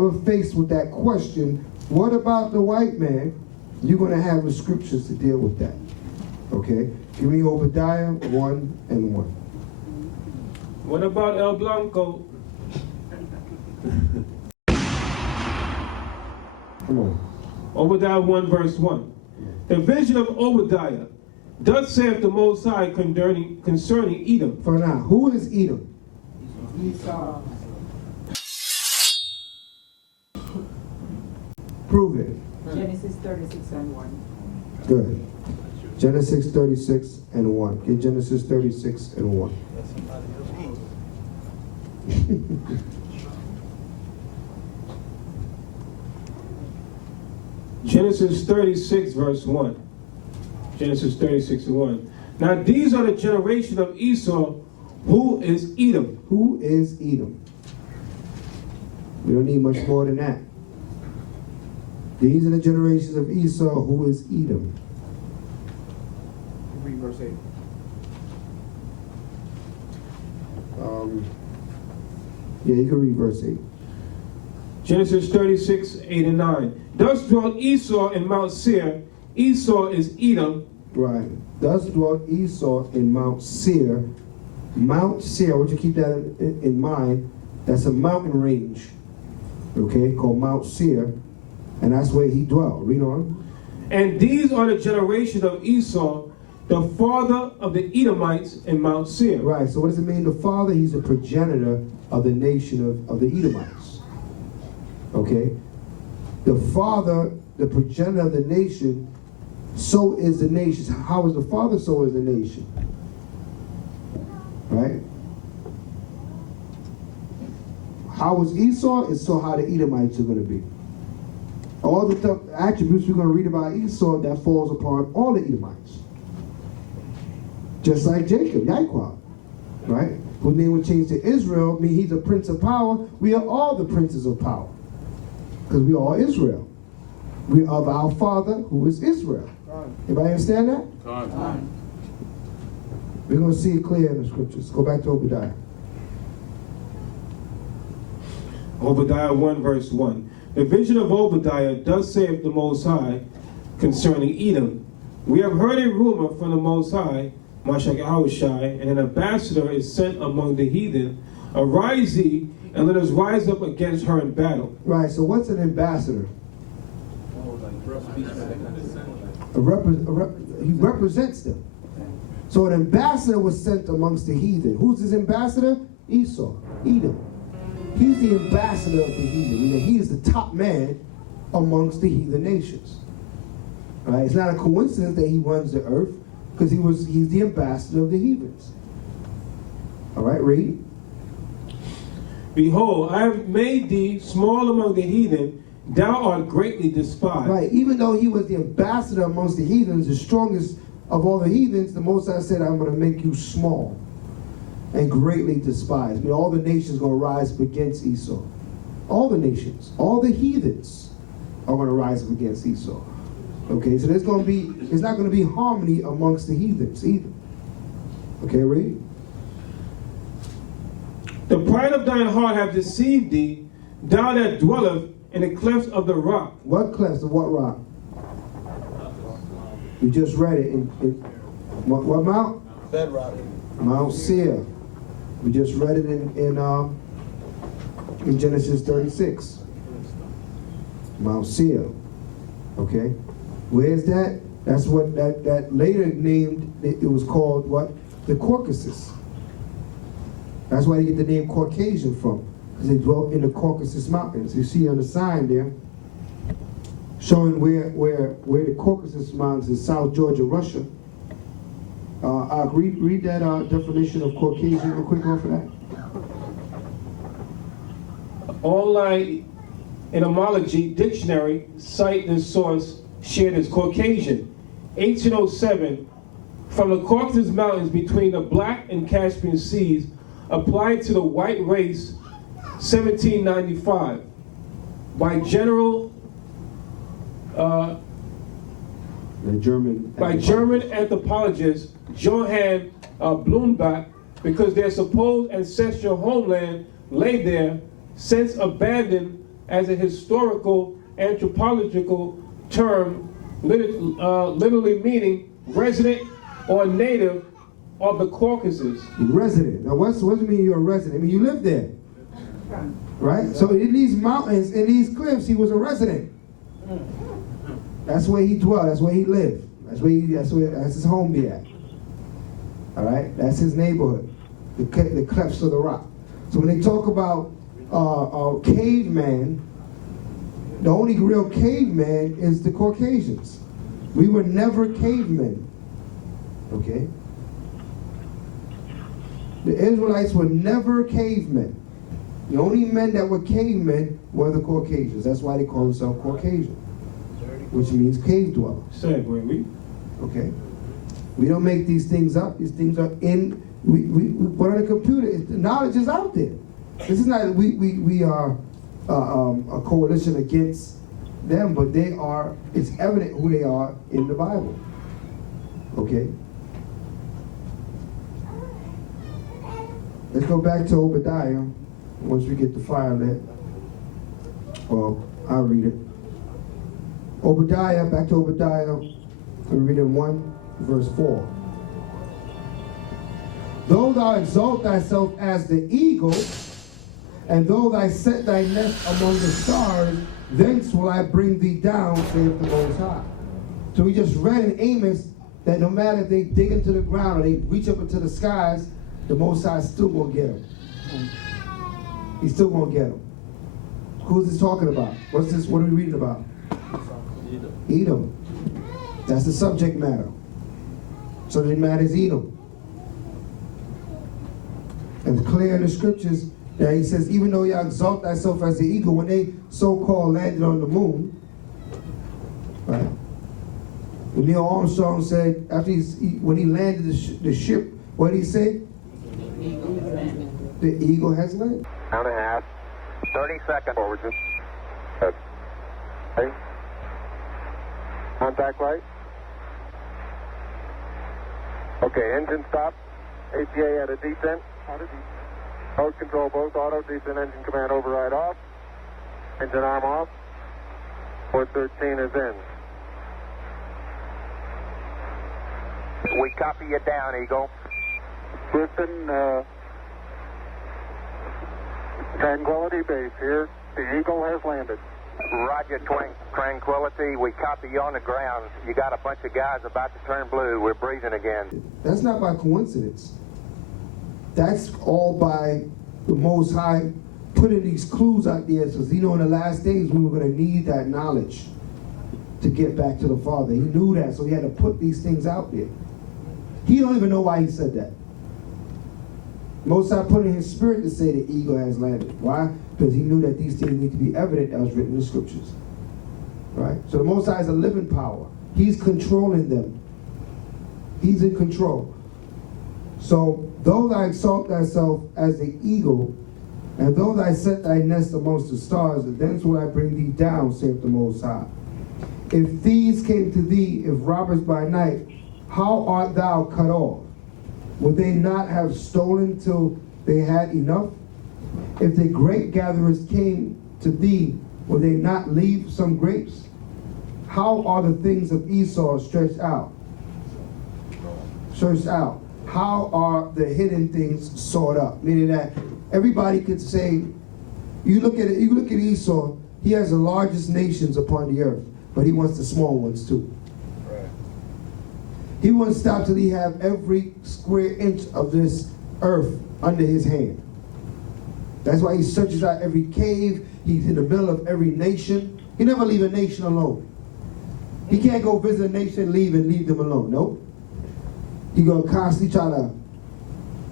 whenever faced with that question, what about the white man? You're going to have the scriptures to deal with that. Okay? Give me Obadiah 1 and 1. What about El Blanco? Come on. Obadiah 1 verse 1. The vision of Obadiah. Thus saith the Most High concerning Edom. For now, who is Edom? Esau. Prove it. Genesis 36 and 1. Good. Genesis 36 and 1. Get Genesis 36 and 1. Genesis 36 verse 1. Genesis 36 and 1. Now these are the generation of Esau. Who is Edom? Who is Edom? We don't need much more than that. These are the generations of Esau. Who is Edom? Read verse 8. Yeah, you can read verse 8. Genesis 36, 8 and 9. Thus dwelt Esau in Mount Seir. Esau is Edom. Right. Thus dwelt Esau in Mount Seir. Mount Seir, I want you to keep that in mind. That's a mountain range, okay, called Mount Seir. And that's where he dwelt. Read on. And these are the generation of Esau, the father of the Edomites in Mount Seir. Right, so what does it mean? The father, he's a progenitor of the nation of the Edomites. Okay? The father, the progenitor of the nation, so is the nation. How is the father, so is the nation. Right? How is Esau is so how the Edomites are going to be. All the attributes we're going to read about Esau, that falls upon all the Edomites. Just like Jacob, Yaquab, right? Whose name was changed to Israel, I mean he's a prince of power. We are all the princes of power. Because we are all Israel. We are of our father, who is Israel. Everybody understand that? We're going to see it clear in the scriptures. Go back to Obadiah. Obadiah 1 verse 1. The vision of Obadiah, thus saith the Most High concerning Edom. We have heard a rumor from the Most High, Mashak Yahushai, and an ambassador is sent among the heathen. Arise ye, and let us rise up against her in battle. Right, so what's an ambassador? He represents them. So an ambassador was sent amongst the heathen. Who's his ambassador? Esau, Edom. He's the ambassador of the heathen. Meaning he is the top man amongst the heathen nations. Right? It's not a coincidence that he runs the earth, because he's the ambassador of the heathens. All right, read. Behold, I have made thee small among the heathen, thou art greatly despised. Right, even though he was the ambassador amongst the heathens, the strongest of all the heathens, the Most High said, I'm going to make you small and greatly despised. I mean, all the nations are going to rise up against Esau. All the nations, all the heathens are going to rise up against Esau. Okay, so there's not going to be harmony amongst the heathens either. Okay, read. The pride of thine heart hath deceived thee, thou that dwelleth in the clefts of the rock. What clefts of what rock? We just read it in what mount? Bedrock. Mount Seir. We just read it in Genesis 36. Mount Seir. Okay? Where's that? That's what that later named, it was called what? The Caucasus. That's why you get the name Caucasian from, because they dwelt in the Caucasus Mountains. You see on the sign there, showing where the Caucasus Mountains in South Georgia, Russia. Read that definition of Caucasian real quick off of that. Online etymology dictionary cite this source shared as Caucasian. 1807, from the Caucasus Mountains between the Black and Caspian Seas, applied to the white race, 1795, by General German anthropologist Johann Blumenbach, because their supposed ancestral homeland lay there, since abandoned as a historical anthropological term, literally meaning resident or native of the Caucasus. Resident. Now, what does it mean you're a resident? I mean, you live there, right? So in these mountains, in these cliffs, he was a resident. That's where he dwelled. That's where he lived. That's his home be at. All right, that's his neighborhood, the clefts of the rock. So when they talk about caveman, the only real caveman is the Caucasians. We were never cavemen. Okay. The Israelites were never cavemen. The only men that were cavemen were the Caucasians. That's why they call themselves Caucasian, which means cave dweller. Say, we. Okay. We don't make these things up. These things are in. We put on a computer. The knowledge is out there. This is not. We are a coalition against them, but they are. It's evident who they are in the Bible. Okay. Let's go back to Obadiah. Once we get the fire lit, well, I'll read it. Obadiah, back to Obadiah. We read in 1 verse 4. Though thou exalt thyself as the eagle, and though thou set thy nest among the stars, thence will I bring thee down, saith the Most High. So we just read in Amos that no matter if they dig into the ground or they reach up into the skies, the Most High is still going to get them. He's still going to get them. Who's this talking about? What's this? What are we reading about? Edom. That's the subject matter. Subject matter is Edom. And it's clear in the scriptures that he says, even though you exalt thyself as the eagle, when they so-called landed on the moon, right? When Neil Armstrong said, after when he landed the ship, what did he say? The eagle has landed. Count and a half. 30 seconds. Forward. Good. Ready? Contact light. Okay, engine stop. APA at a descent. Mode control both auto, descent engine command override off. Engine arm off. Port 13 is in. We copy you down, Eagle. Listen, Tranquility Base here. The Eagle has landed. Roger, Tranquility. We copy you on the ground. You got a bunch of guys about to turn blue. We're breathing again. That's not by coincidence. That's all by the Most High putting these clues out there, because in the last days we were going to need that knowledge to get back to the Father. He knew that, so he had to put these things out there. He don't even know why he said that. Most High put in his spirit to say the eagle has landed. Why? Because he knew that these things need to be evident as written in the scriptures. Right? So the Most High is a living power. He's controlling them. He's in control. So, though thou exalt thyself as the eagle, and though thou set thy nest amongst the stars, thence will I bring thee down, saith the Most High. If thieves came to thee, if robbers by night, how art thou cut off? Would they not have stolen till they had enough? If the grape gatherers came to thee, would they not leave some grapes? How are the things of Esau stretched out? Searched out. How are the hidden things sought up? Meaning that everybody could say, you look at Esau, he has the largest nations upon the earth, but he wants the small ones too. He won't stop till he have every square inch of this earth under his hand. That's why he searches out every cave. He's in the middle of every nation. He never leave a nation alone. He can't go visit a nation, leave them alone. Nope. He's going to constantly try to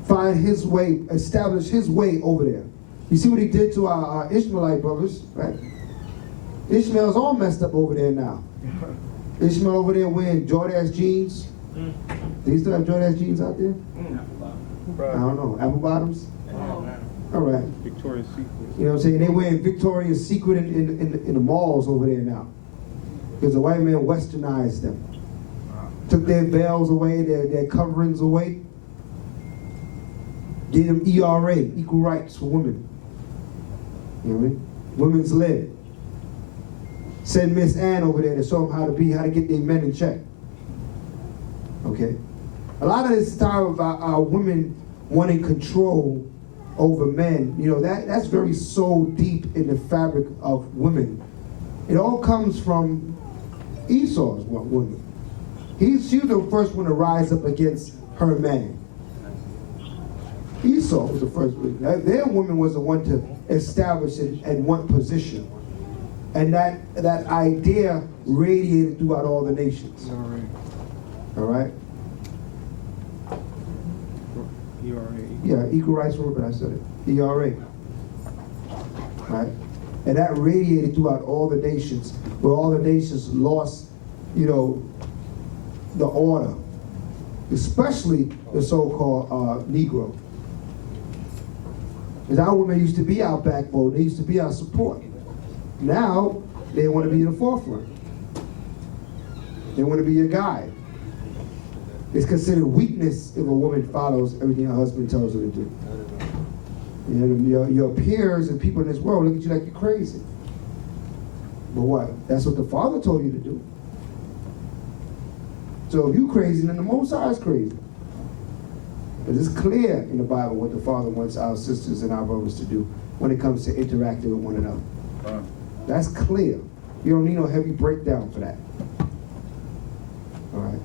find his way, establish his way over there. You see what he did to our Ishmaelite brothers, right? Ishmael's all messed up over there now. Ishmael over there wearing Jordache jeans. Do you still have Jordache jeans out there? I don't know. Apple bottoms? All right. Victoria's Secret. You know what I'm saying? They wearing Victoria's Secret in the malls over there now. Because the white man westernized them. Took their veils away, their coverings away. Gave them ERA, equal rights for women. You know what I mean? Women's lib. Send Miss Ann over there to show them how to get their men in check. Okay? A lot of this time about our women wanting control over men, you know, that's very so deep in the fabric of women. It all comes from Esau's woman. She was the first one to rise up against her man. Esau was the first one. Their woman was the one to establish it and want position. And that idea radiated throughout all the nations. All right? ERA. Yeah, equal rights for women, I said it. ERA. Right? And that radiated throughout all the nations, where all the nations lost, you know, the order, especially the so-called Negro. Because our women used to be our backbone, they used to be our support. Now, they want to be in the forefront. They want to be your guide. It's considered weakness if a woman follows everything her husband tells her to do. And your peers and people in this world look at you like you're crazy. But what? That's what the Father told you to do. So if you're crazy, then the Most High is crazy. Because it's clear in the Bible what the Father wants our sisters and our brothers to do when it comes to interacting with one another. That's clear. You don't need no heavy breakdown for that. All right?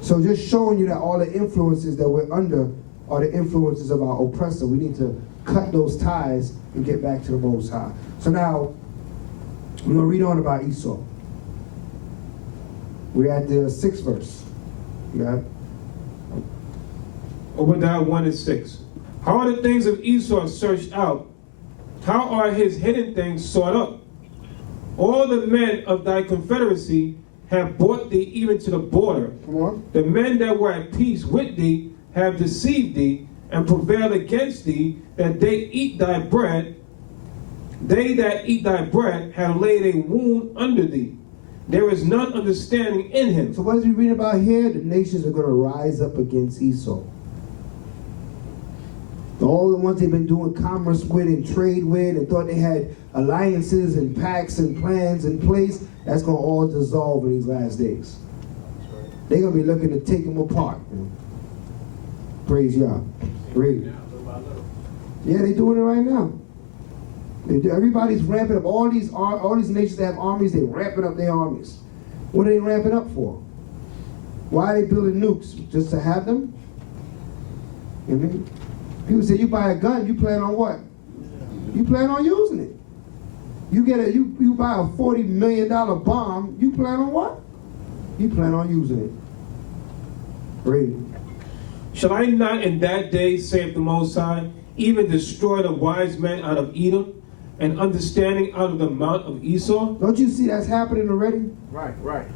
So just showing you that all the influences that we're under are the influences of our oppressor. We need to cut those ties and get back to the Most High. So now, we're going to read on about Esau. We're at the 6th verse. You got it? Obadiah 1:6. How are the things of Esau searched out? How are his hidden things sought up? All the men of thy confederacy have brought thee even to the border. Come on. The men that were at peace with thee have deceived thee and prevailed against thee, that they eat thy bread. They that eat thy bread have laid a wound under thee. There is none understanding in him. So what is we reading about here? The nations are going to rise up against Esau. All the ones they've been doing commerce with and trade with and thought they had alliances and pacts and plans in place, that's going to all dissolve in these last days. They're going to be looking to take them apart. Praise Yah. Read. Yeah, they're doing it right now. Everybody's ramping up. All these nations that have armies, they're ramping up their armies. What are they ramping up for? Why are they building nukes? Just to have them? You know what I mean? People say you buy a gun, you plan on what? You plan on using it. You buy a $40 million bomb, you plan on what? You plan on using it. Read. Shall I not in that day, saith the Most High, even destroy the wise men out of Edom, and understanding out of the mount of Esau? Don't you see that's happening already? Right.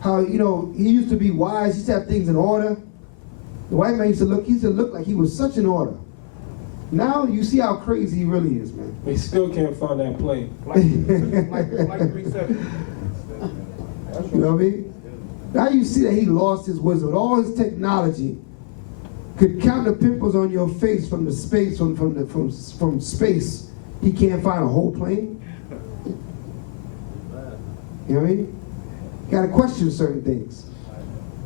How, you know, he used to be wise, he used to have things in order. The white man used to look like he was such an order. Now you see how crazy he really is, man. We still can't find that plane. Like 370. You know what I mean? Now you see that he lost his wisdom. All his technology could count the pimples on your face from the space, from space. He can't find a whole plane. You know what I mean? You gotta question certain things.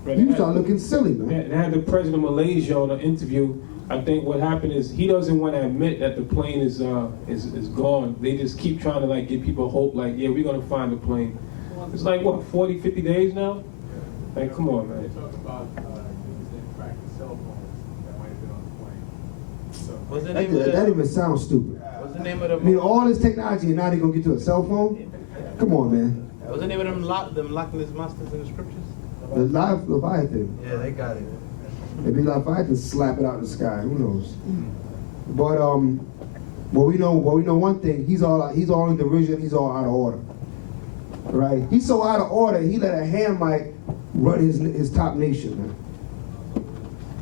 You start looking silly, man. They had the president of Malaysia on an interview. I think what happened is he doesn't want to admit that the plane is gone. They just keep trying to like give people hope, like, yeah, we're gonna find the plane. It's like what, 40, 50 days now? Like, come on, man. They talked about using practice cell phones that might have been on the plane. So, What's the name of That the, even sounds stupid. what's the name of I the, mean, all this technology and now they're gonna get to a cell phone? Come on, man. what's the name of them Loch Ness monsters in the scriptures? The live Leviathan. Yeah, they got it. Maybe Leviathan slap it out in the sky. Who knows? But we know one thing. He's all in derision. He's all out of order. Right? He's so out of order. He let a Hamite run his top nation, man.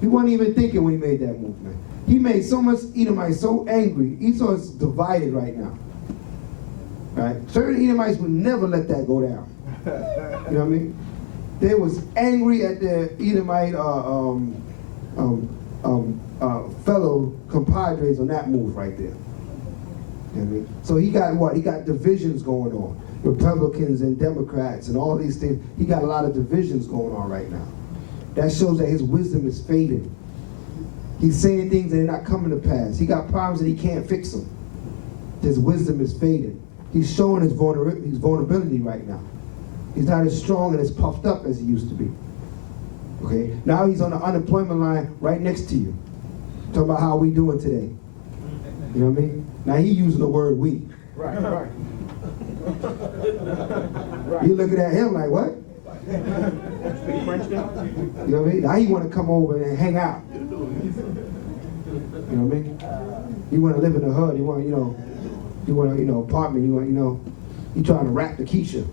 He wasn't even thinking when he made that move, man. He made so much Edomites so angry. Esau is divided right now. Right? Certain Edomites would never let that go down. You know what I mean? They was angry at the Edomite fellow compadres on that move right there. You know what I mean? So he got what? He got divisions going on. Republicans and Democrats and all these things. He got a lot of divisions going on right now. That shows that his wisdom is fading. He's saying things that are not coming to pass. He got problems and he can't fix them. His wisdom is fading. He's showing his vulnerability right now. He's not as strong and as puffed up as he used to be. Okay? Now he's on the unemployment line right next to you. Talking about how we doing today. You know what I mean? Now he using the word we. Right. You looking at him like, what? Speak French now? You know what I mean? Now he want to come over and hang out. You know what I mean? You want to live in the hood. You want, apartment. You want, he trying to rap the Keisha.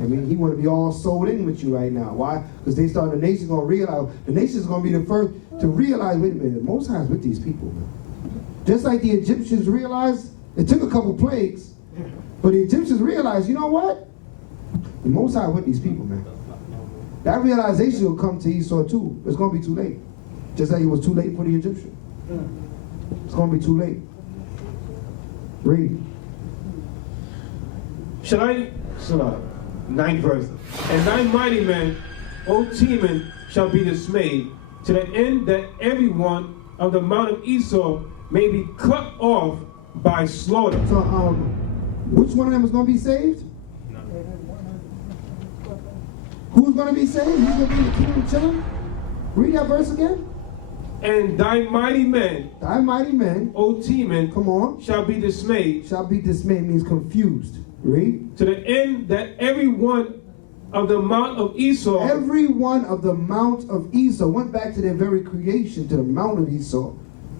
I mean, he want to be all sold in with you right now. Why? Because the nation's going to realize, the nation's going to be the first to realize, wait a minute, the Most High is with these people, man. Just like the Egyptians realized, it took a couple plagues, but the Egyptians realized, you know what? The Most High with these people, man. That realization will come to Esau too. It's going to be too late. Just like it was too late for the Egyptian. It's going to be too late. Read. Salah, 9th verse. And thy mighty men, O Teman, shall be dismayed, to the end that every one of the mount of Esau may be cut off by slaughter. So, which one of them is going to be saved? Who's going to be saved? Who's going to be in the kingdom chilling? Read that verse again. And thy mighty men, O Teman, come on, shall be dismayed. Shall be dismayed means confused. Read. To the end that every one of the mount of Esau. Every one of the mount of Esau went back to their very creation, to the mount of Esau.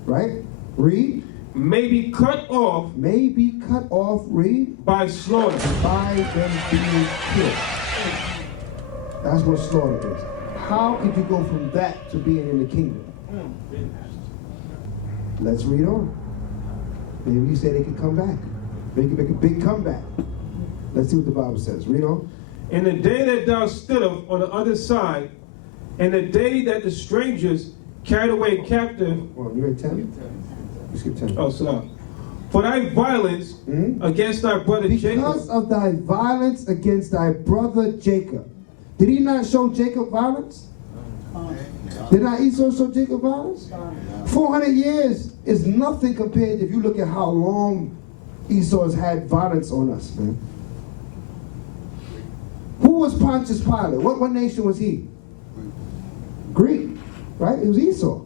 Right? Read. May be cut off. May be cut off. Read. By slaughter. By them being killed. That's what slaughter is. How could you go from that to being in the kingdom? Let's read on. Maybe you say they can come back. They can make a big comeback. Let's see what the Bible says. Read on. In the day that thou stoodest on the other side, and the day that the strangers carried away captive. Oh, you read 10? You skip 10. Oh, sorry. For thy violence against thy brother Jacob. Because of thy violence against thy brother Jacob. Did he not show Jacob violence? Did not Esau show Jacob violence? 400 years is nothing compared if you look at how long Esau has had violence on us, man. Who was Pontius Pilate? What nation was he? Greek, right? It was Esau,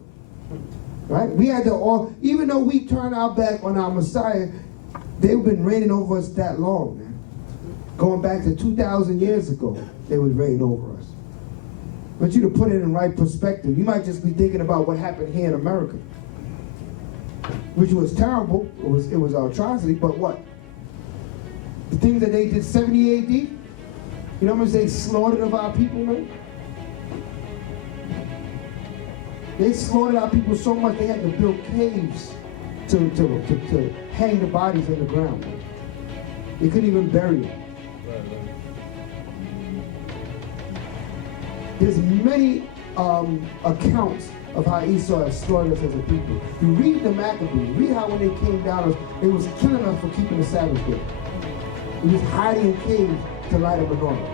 right? We had to all, even though we turned our back on our Messiah, they've been reigning over us that long, man. Going back to 2,000 years ago, they would reign over us. But you to put it in right perspective, you might just be thinking about what happened here in America, which was terrible. It was an atrocity, but what? The things that they did 70 AD, you know how much they slaughtered of our people, man? They slaughtered our people so much they had to build caves to hang the bodies in the ground. Man. They couldn't even bury them. There's many accounts of how Esau has slaughtered us as a people. You read the Maccabees, read how when they came down, it was killing us for keeping the Sabbath day. It was hiding in caves to light a menorah.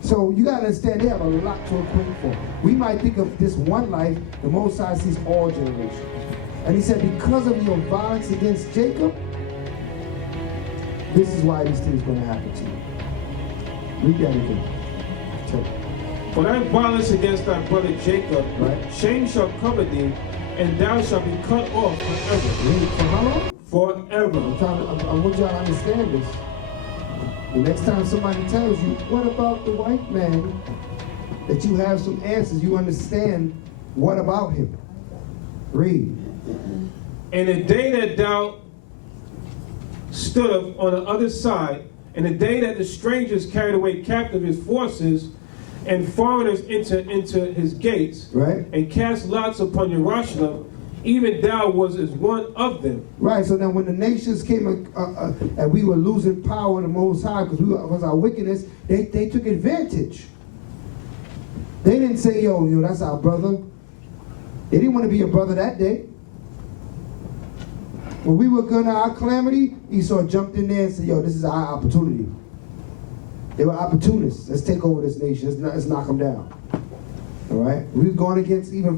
So you gotta understand, they have a lot to equip for. We might think of this one life, the Most High sees all generations. And he said, because of your violence against Jacob, this is why these things are gonna happen to you. Read that again. For thy violence against thy brother Jacob, right. Shame shall cover thee, and thou shalt be cut off forever. Read for how long? Forever. I want y'all to understand this. The next time somebody tells you, what about the white man? That you have some answers, you understand what about him. Read. And the day that thou stood on the other side, and the day that the strangers carried away captive his forces, and foreigners into his gates, right, and cast lots upon Jerusalem, even thou was as one of them. Right, so now when the nations came and we were losing power in the Most High because was our wickedness, they took advantage. They didn't say, yo, that's our brother. They didn't want to be a brother that day. When we were going to our calamity, Esau jumped in there and said, yo, this is our opportunity. They were opportunists. Let's take over this nation. Let's knock them down. All right? We were going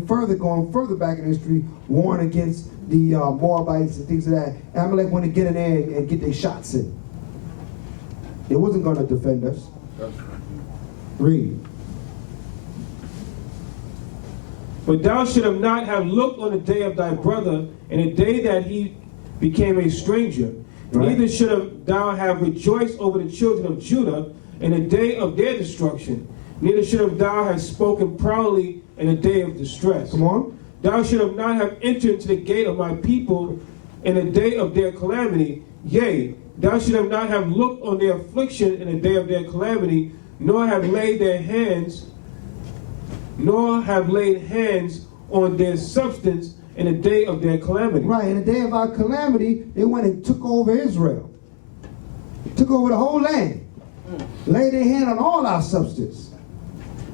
further back in history, warring against the Moabites and things like that. And Amalek wanted to get in there and get their shots in. It wasn't going to defend us. Read. But thou should not have looked on the day of thy brother, in the day that he became a stranger. Right. Neither should thou have rejoiced over the children of Judah in the day of their destruction. Neither should thou have spoken proudly in the day of distress. Come on. Thou should not have entered into the gate of my people in the day of their calamity. Yea, thou should not have looked on their affliction in the day of their calamity, nor have laid hands on their substance in the day of their calamity. Right, in the day of our calamity, they went and took over Israel. Took over the whole land. Laid their hand on all our substance.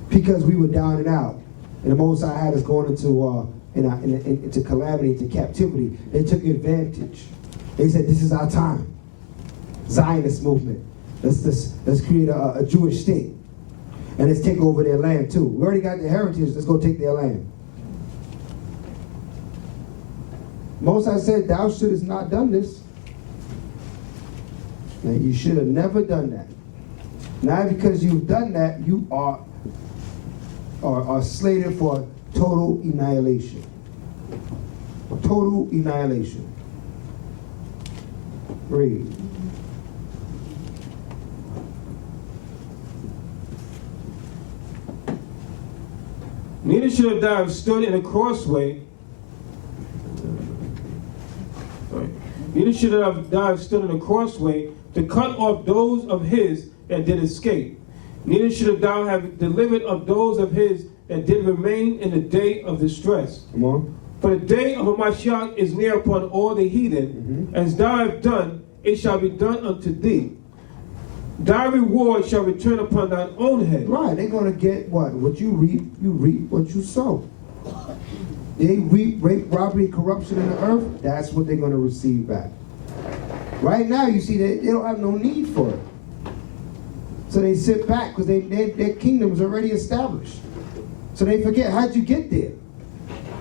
Because we were down and out. And the Most High had us going into calamity, into captivity. They took advantage. They said, this is our time. Zionist movement. Let's create a Jewish state. And let's take over their land too. We already got their heritage, let's go take their land. Most High said, thou shouldest not done this. And you should have never done that. Now because you've done that, you are slated for total annihilation. Total annihilation. Read. Neither should thou have stood in a crossway. Neither should thou have stood in a crossway to cut off those of his that did escape. Neither should thou have delivered of those of his that did remain in the day of distress. Come on. For the day of Mashiach is near upon all the heathen. As thou hast done, it shall be done unto thee. Thy reward shall return upon thine own head. Right, they're going to get what? What you reap what you sow. They reap rape, robbery, corruption in the earth. That's what they're going to receive back. Right now, you see, they don't have no need for it. So they sit back because their kingdom's already established. So they forget, how'd you get there?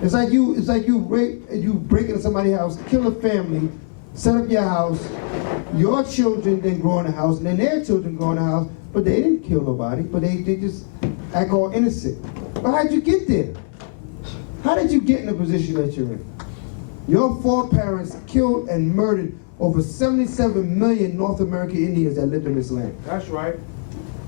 It's like you break into somebody's house, kill a family, set up your house, your children then grow in the house, and then their children grow in the house, but they didn't kill nobody, but they just act all innocent. But how'd you get there? How did you get in the position that you're in? Your foreparents killed and murdered over 77 million North American Indians that lived in this land. That's right.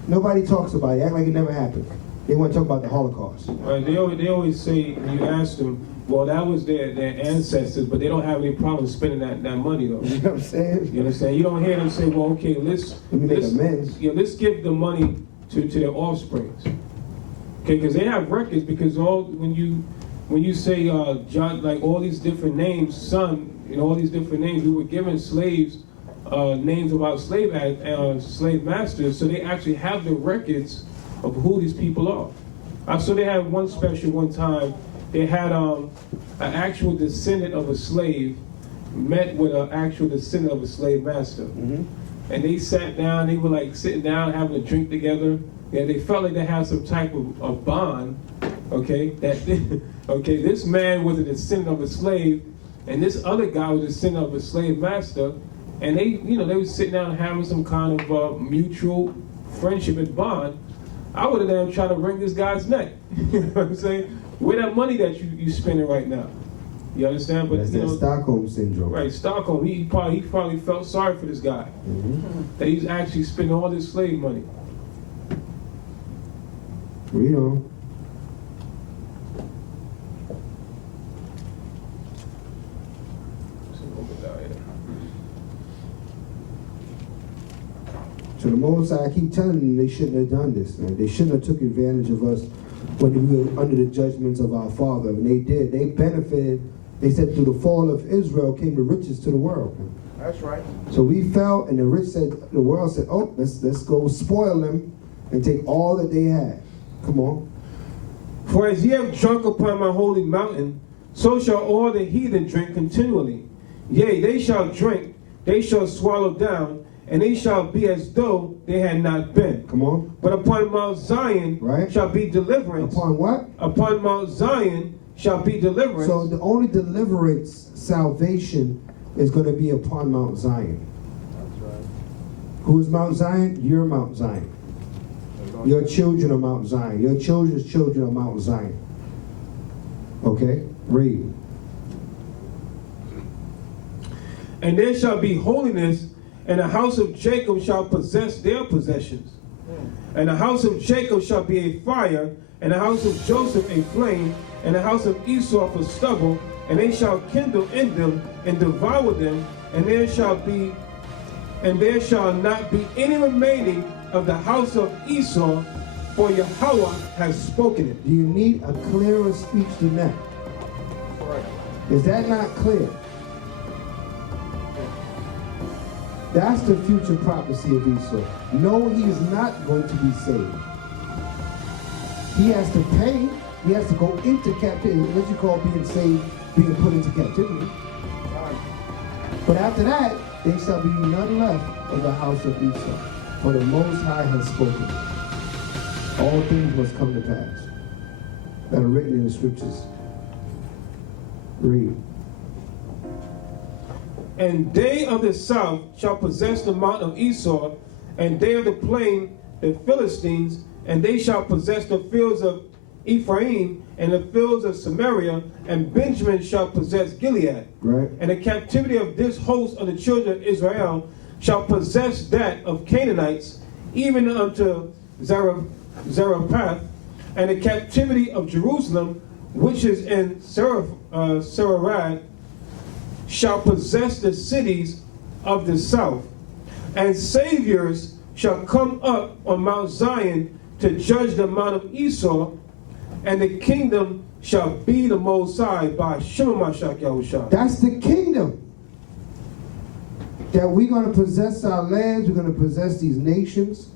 Nobody talks about it, act like it never happened. They want to talk about the Holocaust. Right, they always say, when you ask them, well, that was their ancestors, but they don't have any problem spending that money, though. You know what I'm saying? You understand? You don't hear them say, well, okay, let's let's give the money to their offsprings. Okay, because they have records, because when you say John, like all these different names, son, all these different names, we were given slaves names about slave masters, so they actually have the records of who these people are. So they had one time, they had an actual descendant of a slave met with an actual descendant of a slave master. And they sat down, they were like sitting down, having a drink together. Yeah, they felt like they had some type of bond, okay? This man was a descendant of a slave, and this other guy was a descendant of a slave master, and they were sitting down having some kind of mutual friendship and bond. I would have then tried to wring this guy's neck. You know what I'm saying? Where that money that you spending right now? You understand? But that's that Stockholm syndrome. Right, Stockholm. He probably felt sorry for this guy. That he's actually spending all this slave money. Read on. So the Most High, I keep telling them they shouldn't have done this, man. They shouldn't have took advantage of us when we were under the judgments of our father. And they did. They benefited. They said through the fall of Israel came the riches to the world. That's right. So we fell, and the world said, oh, let's go spoil them and take all that they had. Come on. For as ye have drunk upon my holy mountain, so shall all the heathen drink continually. Yea, they shall drink, they shall swallow down, and they shall be as though they had not been. Come on. But upon Mount Zion Right. shall be deliverance. Upon what? Upon Mount Zion shall be deliverance. So the only deliverance, salvation, is going to be upon Mount Zion. That's right. Who is Mount Zion? You're Mount Zion. Your children are Mount Zion. Your children's children are Mount Zion. Okay? Read. And there shall be holiness, and the house of Jacob shall possess their possessions. And the house of Jacob shall be a fire, and the house of Joseph a flame, and the house of Esau for stubble, and they shall kindle in them and devour them, and there shall not be any remaining of the house of Esau, for Yahweh has spoken it. Do you need a clearer speech than that? Is that not clear? That's the future prophecy of Esau. No, he is not going to be saved. He has to pay. He has to go into captivity. What you call being saved, being put into captivity. But after that, there shall be none left of the house of Esau. For the Most High has spoken. All things must come to pass that are written in the scriptures. Read. And they of the south shall possess the mount of Esau, and they of the plain the Philistines, and they shall possess the fields of Ephraim and the fields of Samaria, and Benjamin shall possess Gilead. Right. And the captivity of this host of the children of Israel shall possess that of Canaanites, even unto Zarephath, and the captivity of Jerusalem, which is in Serarad, shall possess the cities of the south. And saviors shall come up on Mount Zion to judge the mount of Esau, and the kingdom shall be the Most High by Shema Mashach Yahushua. That's the kingdom. That we're going to possess our lands, we're going to possess these nations,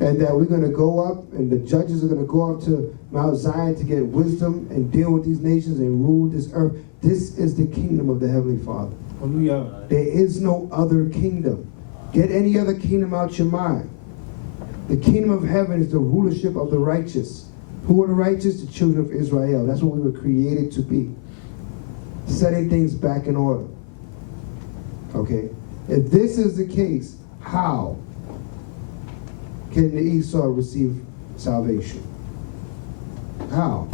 and that we're going to go up, and the judges are going to go up to Mount Zion to get wisdom and deal with these nations and rule this earth. This is the kingdom of the Heavenly Father. Hallelujah. There is no other kingdom. Get any other kingdom out your mind. The kingdom of heaven is the rulership of the righteous. Who are the righteous? The children of Israel. That's what we were created to be. Setting things back in order. Okay? If this is the case, how can the Esau receive salvation? How?